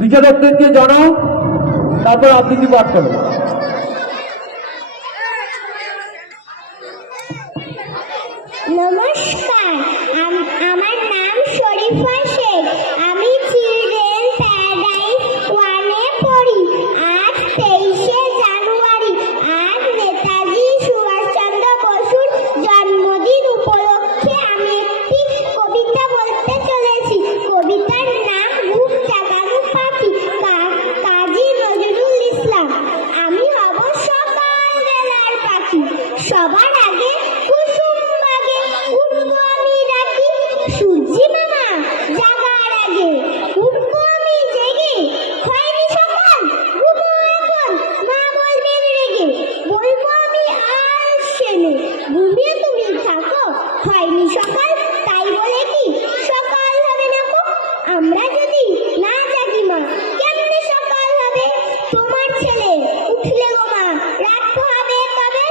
বিচারকদেরকে জানাও, তারপর আবৃত্তি পাঠ করো। নমস্কার, আমার নাম শরীফা শেখ। আমি চিলড্রেন প্যারাডাইস 1-এ পড়ি। আজ 23শে জানুয়ারি, আজ নেতাজি সুভাষচন্দ্র বসুর জন্মদিন উপলক্ষে আমি একটি কবিতা বলতে চলেছি। কবিতার নাম ঘুম জাগানো পাখি, কাজী নজরুল ইসলাম। আমি হব সকালবেলার পাখি, সবার আগে কুসুম বাগে উঠবো আমি ডাকি। সূর্যি মামা জাগার আগে উঠবো আমি জেগে। হয়নি সকাল, ঘুমো এখন, মা বলবেন রেগে। বলবো আমি আর সেনে, ঘুমিয়ে তুমি থাকো। হয়নি সকাল, তাই বলে কি সকাল হবে না গো? আমরা যদি না জাগি মা, কেমনে সকাল হবে? তোমার ছেলে উঠলে গো মা, রাত হবে কবে?